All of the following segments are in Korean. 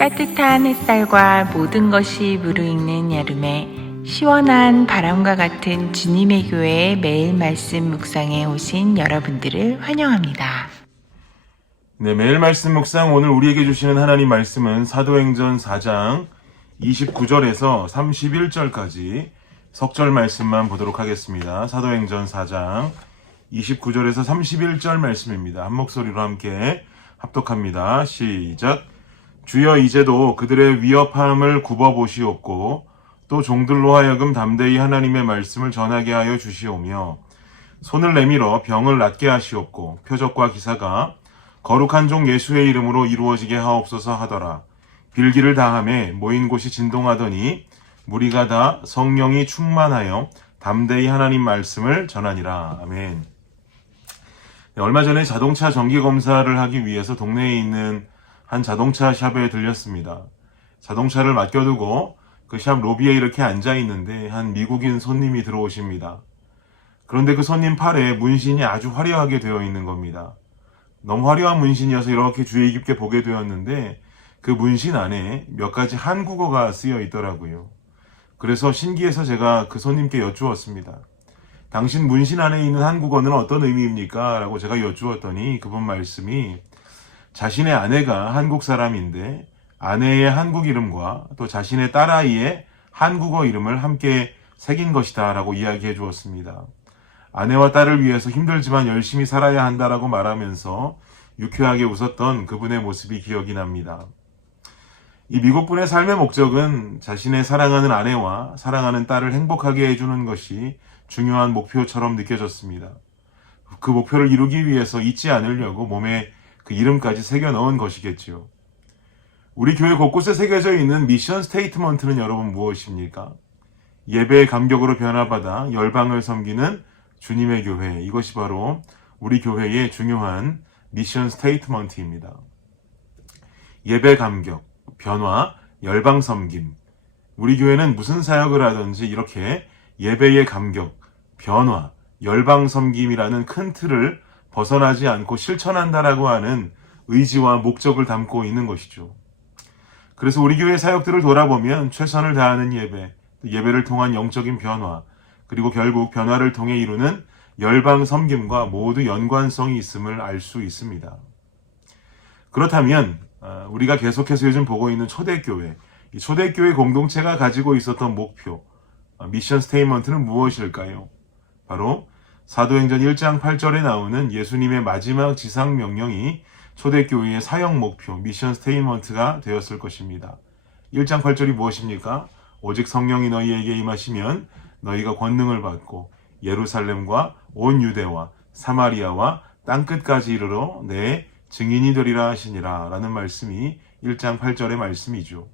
따뜻한 햇살과 모든 것이 무르익는 여름에 시원한 바람과 같은 주님의 교회의 매일 말씀 묵상에 오신 여러분들을 환영합니다. 네, 매일 말씀 묵상 오늘 우리에게 주시는 하나님 말씀은 사도행전 4장 29절에서 31절까지 석절 말씀만 보도록 하겠습니다. 사도행전 4장 29절에서 31절 말씀입니다. 한 목소리로 함께 합독합니다. 시작. 주여 이제도 그들의 위협함을 굽어보시옵고 또 종들로 하여금 담대히 하나님의 말씀을 전하게 하여 주시오며 손을 내밀어 병을 낫게 하시옵고 표적과 기사가 거룩한 종 예수의 이름으로 이루어지게 하옵소서 하더라. 빌기를 다함에 모인 곳이 진동하더니 무리가 다 성령이 충만하여 담대히 하나님 말씀을 전하니라. 아멘. 네, 얼마 전에 자동차 정기검사를 하기 위해서 동네에 있는 한 자동차 샵에 들렸습니다. 자동차를 맡겨두고 그 샵 로비에 이렇게 앉아있는데 한 미국인 손님이 들어오십니다. 그런데 그 손님 팔에 문신이 아주 화려하게 되어 있는 겁니다. 너무 화려한 문신이어서 이렇게 주의 깊게 보게 되었는데 그 문신 안에 몇 가지 한국어가 쓰여 있더라고요. 그래서 신기해서 제가 그 손님께 여쭈었습니다. 당신 문신 안에 있는 한국어는 어떤 의미입니까? 라고 제가 여쭈었더니 그분 말씀이 자신의 아내가 한국 사람인데 아내의 한국 이름과 또 자신의 딸아이의 한국어 이름을 함께 새긴 것이다 라고 이야기해 주었습니다. 아내와 딸을 위해서 힘들지만 열심히 살아야 한다라고 말하면서 유쾌하게 웃었던 그분의 모습이 기억이 납니다. 이 미국분의 삶의 목적은 자신의 사랑하는 아내와 사랑하는 딸을 행복하게 해주는 것이 중요한 목표처럼 느껴졌습니다. 그 목표를 이루기 위해서 잊지 않으려고 몸에 그 이름까지 새겨 넣은 것이겠지요. 우리 교회 곳곳에 새겨져 있는 미션 스테이트먼트는 여러분 무엇입니까? 예배의 감격으로 변화받아 열방을 섬기는 주님의 교회, 이것이 바로 우리 교회의 중요한 미션 스테이트먼트입니다. 예배 감격, 변화, 열방 섬김. 우리 교회는 무슨 사역을 하든지 이렇게 예배의 감격, 변화, 열방 섬김이라는 큰 틀을 벗어나지 않고 실천한다라고 하는 의지와 목적을 담고 있는 것이죠. 그래서 우리 교회 사역들을 돌아보면 최선을 다하는 예배, 예배를 통한 영적인 변화, 그리고 결국 변화를 통해 이루는 열방 섬김과 모두 연관성이 있음을 알 수 있습니다. 그렇다면 우리가 계속해서 요즘 보고 있는 초대교회, 이 초대교회 공동체가 가지고 있었던 목표, 미션 스테이트먼트는 무엇일까요? 바로 사도행전 1장 8절에 나오는 예수님의 마지막 지상 명령이 초대교회의 사역 목표, 미션 스테이트먼트가 되었을 것입니다. 1장 8절이 무엇입니까? 오직 성령이 너희에게 임하시면 너희가 권능을 받고 예루살렘과 온 유대와 사마리아와 땅끝까지 이르러 내 증인이 되리라 하시니라 라는 말씀이 1장 8절의 말씀이죠.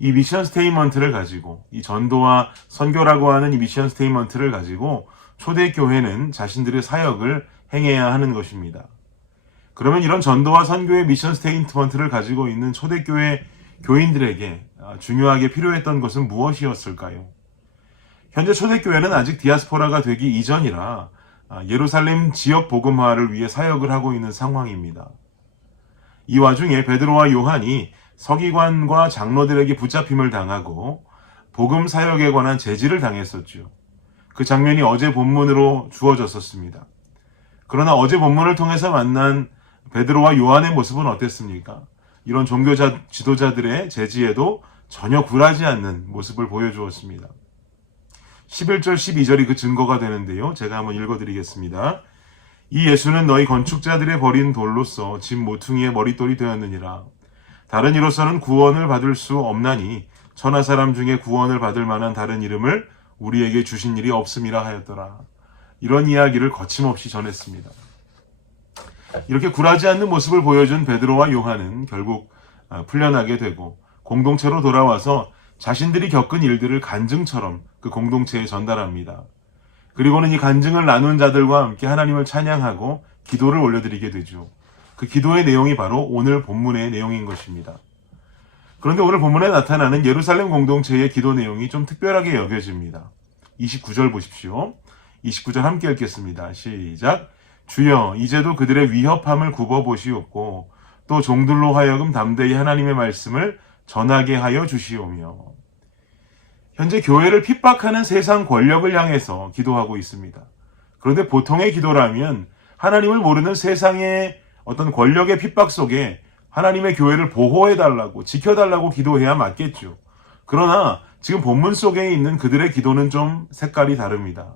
이 미션 스테이트먼트를 가지고 이 전도와 선교라고 하는 이 미션 스테이트먼트를 가지고 초대교회는 자신들의 사역을 행해야 하는 것입니다. 그러면 이런 전도와 선교의 미션 스테이트먼트를 가지고 있는 초대교회 교인들에게 중요하게 필요했던 것은 무엇이었을까요? 현재 초대교회는 아직 디아스포라가 되기 이전이라 예루살렘 지역 복음화를 위해 사역을 하고 있는 상황입니다. 이 와중에 베드로와 요한이 서기관과 장로들에게 붙잡힘을 당하고 복음 사역에 관한 제지를 당했었죠. 그 장면이 어제 본문으로 주어졌었습니다. 그러나 어제 본문을 통해서 만난 베드로와 요한의 모습은 어땠습니까? 이런 종교자 지도자들의 제지에도 전혀 굴하지 않는 모습을 보여주었습니다. 11절 12절이 그 증거가 되는데요. 제가 한번 읽어드리겠습니다. 이 예수는 너희 건축자들의 버린 돌로서 집 모퉁이의 머릿돌이 되었느니라. 다른 이로서는 구원을 받을 수 없나니 천하 사람 중에 구원을 받을 만한 다른 이름을 우리에게 주신 일이 없음이라 하였더라. 이런 이야기를 거침없이 전했습니다. 이렇게 굴하지 않는 모습을 보여준 베드로와 요한은 결국 풀려나게 되고 공동체로 돌아와서 자신들이 겪은 일들을 간증처럼 그 공동체에 전달합니다. 그리고는 이 간증을 나눈 자들과 함께 하나님을 찬양하고 기도를 올려드리게 되죠. 그 기도의 내용이 바로 오늘 본문의 내용인 것입니다. 그런데 오늘 본문에 나타나는 예루살렘 공동체의 기도 내용이 좀 특별하게 여겨집니다. 29절 보십시오. 29절 함께 읽겠습니다. 시작. 주여 이제도 그들의 위협함을 굽어보시옵고 또 종들로 하여금 담대히 하나님의 말씀을 전하게 하여 주시오며. 현재 교회를 핍박하는 세상 권력을 향해서 기도하고 있습니다. 그런데 보통의 기도라면 하나님을 모르는 세상의 어떤 권력의 핍박 속에 하나님의 교회를 보호해달라고, 지켜달라고 기도해야 맞겠죠. 그러나 지금 본문 속에 있는 그들의 기도는 좀 색깔이 다릅니다.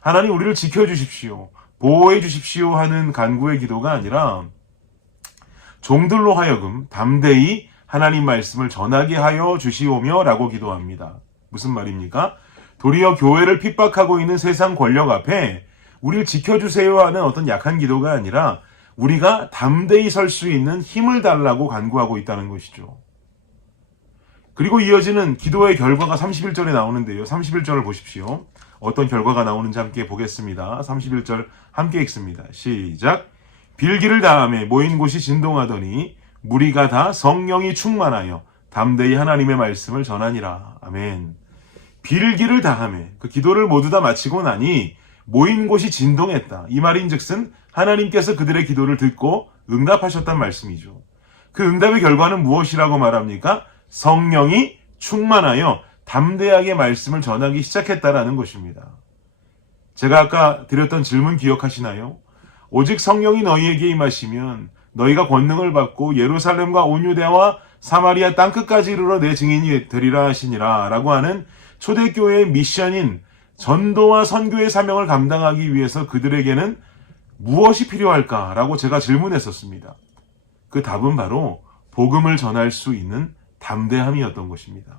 하나님 우리를 지켜주십시오, 보호해 주십시오 하는 간구의 기도가 아니라 종들로 하여금 담대히 하나님 말씀을 전하게 하여 주시오며 라고 기도합니다. 무슨 말입니까? 도리어 교회를 핍박하고 있는 세상 권력 앞에 우리를 지켜주세요 하는 어떤 약한 기도가 아니라 우리가 담대히 설 수 있는 힘을 달라고 간구하고 있다는 것이죠. 그리고 이어지는 기도의 결과가 31절에 나오는데요. 31절을 보십시오. 어떤 결과가 나오는지 함께 보겠습니다. 31절 함께 읽습니다. 시작. 빌기를 다하매 모인 곳이 진동하더니 무리가 다 성령이 충만하여 담대히 하나님의 말씀을 전하니라. 아멘. 빌기를 다하매, 그 기도를 모두 다 마치고 나니 모인 곳이 진동했다. 이 말인즉슨 하나님께서 그들의 기도를 듣고 응답하셨단 말씀이죠. 그 응답의 결과는 무엇이라고 말합니까? 성령이 충만하여 담대하게 말씀을 전하기 시작했다라는 것입니다. 제가 아까 드렸던 질문 기억하시나요? 오직 성령이 너희에게 임하시면 너희가 권능을 받고 예루살렘과 온 유대와 사마리아 땅끝까지 이르러 내 증인이 되리라 하시니라 라고 하는 초대교회의 미션인 전도와 선교의 사명을 감당하기 위해서 그들에게는 무엇이 필요할까라고 제가 질문했었습니다. 그 답은 바로 복음을 전할 수 있는 담대함이었던 것입니다.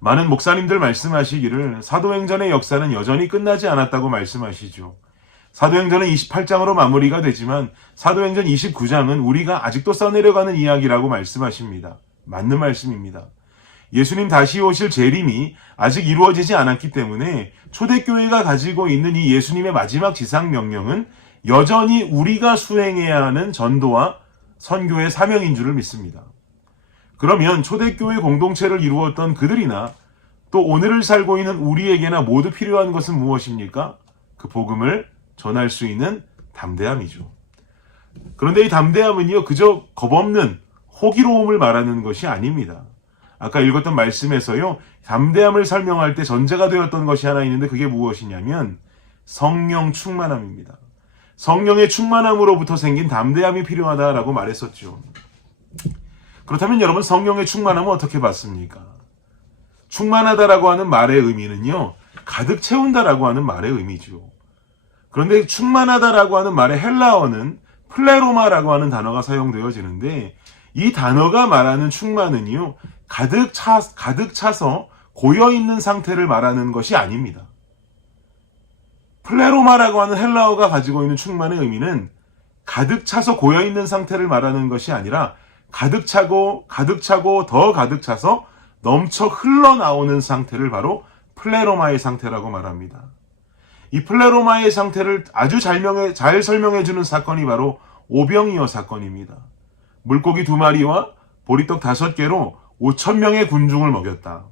많은 목사님들 말씀하시기를 사도행전의 역사는 여전히 끝나지 않았다고 말씀하시죠. 사도행전은 28장으로 마무리가 되지만 사도행전 29장은 우리가 아직도 써내려가는 이야기라고 말씀하십니다. 맞는 말씀입니다. 예수님 다시 오실 재림이 아직 이루어지지 않았기 때문에 초대교회가 가지고 있는 이 예수님의 마지막 지상명령은 여전히 우리가 수행해야 하는 전도와 선교의 사명인 줄을 믿습니다. 그러면 초대교회 공동체를 이루었던 그들이나 또 오늘을 살고 있는 우리에게나 모두 필요한 것은 무엇입니까? 그 복음을 전할 수 있는 담대함이죠. 그런데 이 담대함은요, 그저 겁없는 호기로움을 말하는 것이 아닙니다. 아까 읽었던 말씀에서요, 담대함을 설명할 때 전제가 되었던 것이 하나 있는데 그게 무엇이냐면 성령 충만함입니다. 성령의 충만함으로부터 생긴 담대함이 필요하다라고 말했었죠. 그렇다면 여러분, 성령의 충만함은 어떻게 받습니까? 충만하다라고 하는 말의 의미는요, 가득 채운다라고 하는 말의 의미죠. 그런데 충만하다라고 하는 말의 헬라어는 플레로마라고 하는 단어가 사용되어지는데 이 단어가 말하는 충만은요, 가득 차서 고여있는 상태를 말하는 것이 아닙니다. 플레로마라고 하는 헬라어가 가지고 있는 충만의 의미는 가득 차서 고여있는 상태를 말하는 것이 아니라 가득 차고 더 가득 차서 넘쳐 흘러나오는 상태를 바로 플레로마의 상태라고 말합니다. 이 플레로마의 상태를 아주 잘 설명해주는 사건이 바로 오병이어 사건입니다. 물고기 2마리와 보리떡 5개로 5,000명의 군중을 먹였다.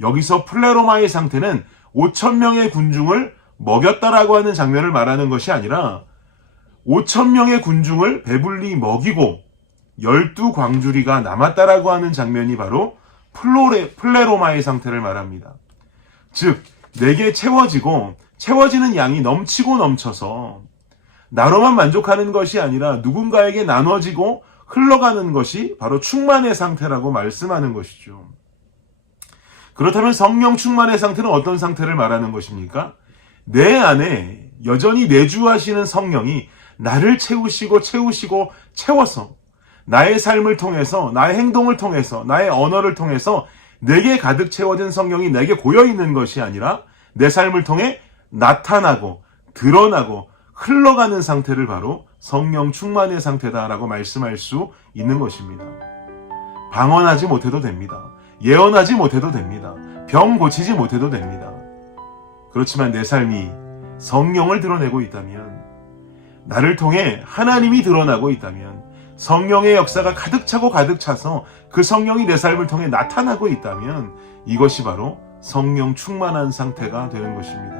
여기서 플레로마의 상태는 5,000명의 군중을 먹였다라고 하는 장면을 말하는 것이 아니라 5,000명의 군중을 배불리 먹이고 12광주리가 남았다라고 하는 장면이 바로 플레로마의 상태를 말합니다. 즉, 내게 채워지는 양이 넘치고 넘쳐서 나로만 만족하는 것이 아니라 누군가에게 나눠지고 흘러가는 것이 바로 충만의 상태라고 말씀하는 것이죠. 그렇다면 성령 충만의 상태는 어떤 상태를 말하는 것입니까? 내 안에 여전히 내주하시는 성령이 나를 채워서 나의 삶을 통해서, 나의 행동을 통해서, 나의 언어를 통해서 내게 가득 채워진 성령이 내게 고여있는 것이 아니라 내 삶을 통해 나타나고 드러나고 흘러가는 상태를 바로 성령 충만의 상태다라고 말씀할 수 있는 것입니다. 방언하지 못해도 됩니다. 예언하지 못해도 됩니다. 병 고치지 못해도 됩니다. 그렇지만 내 삶이 성령을 드러내고 있다면, 나를 통해 하나님이 드러나고 있다면, 성령의 역사가 가득 차서 그 성령이 내 삶을 통해 나타나고 있다면 이것이 바로 성령 충만한 상태가 되는 것입니다.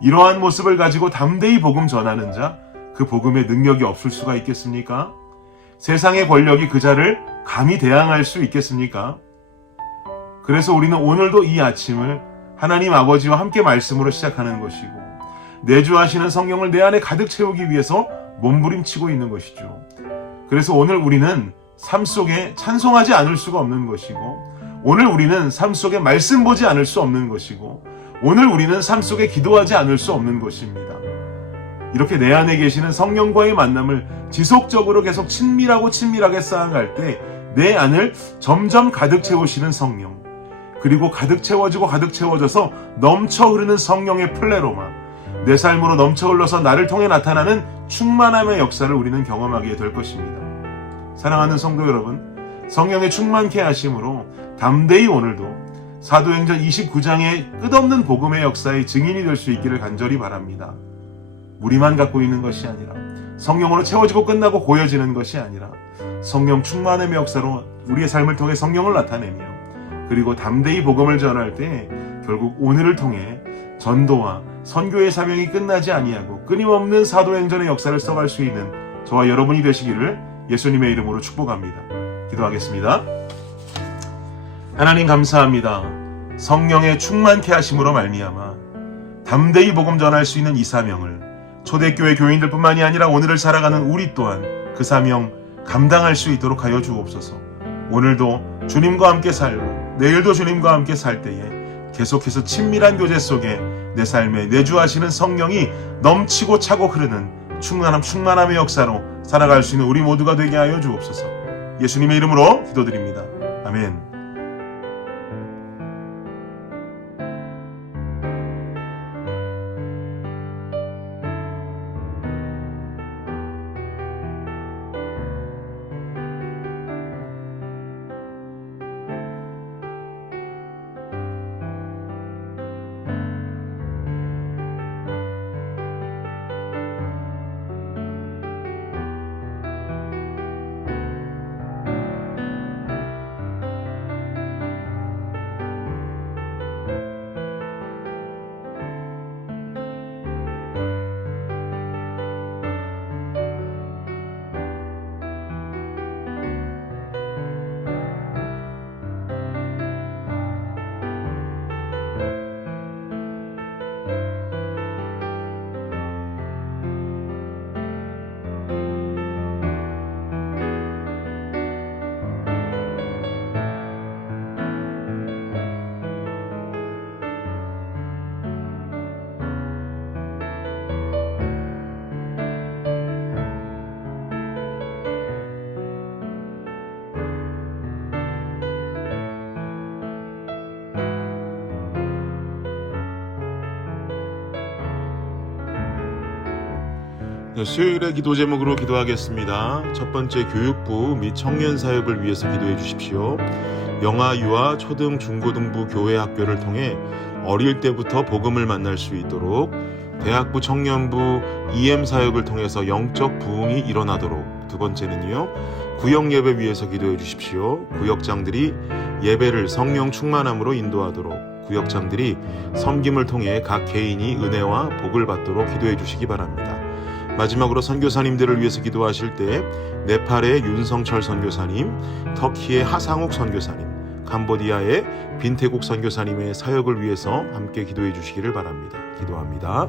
이러한 모습을 가지고 담대히 복음 전하는 자, 그 복음의 능력이 없을 수가 있겠습니까? 세상의 권력이 그 자를 감히 대항할 수 있겠습니까? 그래서 우리는 오늘도 이 아침을 하나님 아버지와 함께 말씀으로 시작하는 것이고, 내주하시는 성령을 내 안에 가득 채우기 위해서 몸부림치고 있는 것이죠. 그래서 오늘 우리는 삶 속에 찬송하지 않을 수가 없는 것이고, 오늘 우리는 삶 속에 말씀 보지 않을 수 없는 것이고, 오늘 우리는 삶 속에 기도하지 않을 수 없는 것입니다. 이렇게 내 안에 계시는 성령과의 만남을 지속적으로 계속 친밀하게 쌓아갈 때 내 안을 점점 가득 채우시는 성령, 그리고 가득 채워져서 넘쳐 흐르는 성령의 플레로마, 내 삶으로 넘쳐 흘러서 나를 통해 나타나는 충만함의 역사를 우리는 경험하게 될 것입니다. 사랑하는 성도 여러분, 성령의 충만케 하심으로 담대히 오늘도 사도행전 29장의 끝없는 복음의 역사의 증인이 될 수 있기를 간절히 바랍니다. 무리만 갖고 있는 것이 아니라, 성령으로 채워지고 끝나고 고여지는 것이 아니라, 성령 충만함의 역사로 우리의 삶을 통해 성령을 나타내며, 그리고 담대히 복음을 전할 때 결국 오늘을 통해 전도와 선교의 사명이 끝나지 아니하고 끊임없는 사도행전의 역사를 써갈 수 있는 저와 여러분이 되시기를 예수님의 이름으로 축복합니다. 기도하겠습니다. 하나님 감사합니다. 성령의 충만케 하심으로 말미암아 담대히 복음 전할 수 있는 이 사명을 초대교회 교인들뿐만이 아니라 오늘을 살아가는 우리 또한 그 사명 감당할 수 있도록 하여 주옵소서. 오늘도 주님과 함께 살고 내일도 주님과 함께 살 때에 계속해서 친밀한 교제 속에 내 삶에 내주하시는 성령이 넘치고 차고 흐르는 충만함의 역사로 살아갈 수 있는 우리 모두가 되게 하여 주옵소서. 예수님의 이름으로 기도드립니다. 아멘. 수요일의 기도 제목으로 기도하겠습니다. 첫 번째, 교육부 및 청년 사역을 위해서 기도해 주십시오. 영아, 유아, 초등, 중고등부 교회 학교를 통해 어릴 때부터 복음을 만날 수 있도록, 대학부 청년부 EM 사역을 통해서 영적 부흥이 일어나도록. 두 번째는요, 구역 예배 위해서 기도해 주십시오. 구역장들이 예배를 성령 충만함으로 인도하도록, 구역장들이 섬김을 통해 각 개인이 은혜와 복을 받도록 기도해 주시기 바랍니다. 마지막으로 선교사님들을 위해서 기도하실 때 네팔의 윤성철 선교사님, 터키의 하상욱 선교사님, 캄보디아의 빈태국 선교사님의 사역을 위해서 함께 기도해 주시기를 바랍니다. 기도합니다.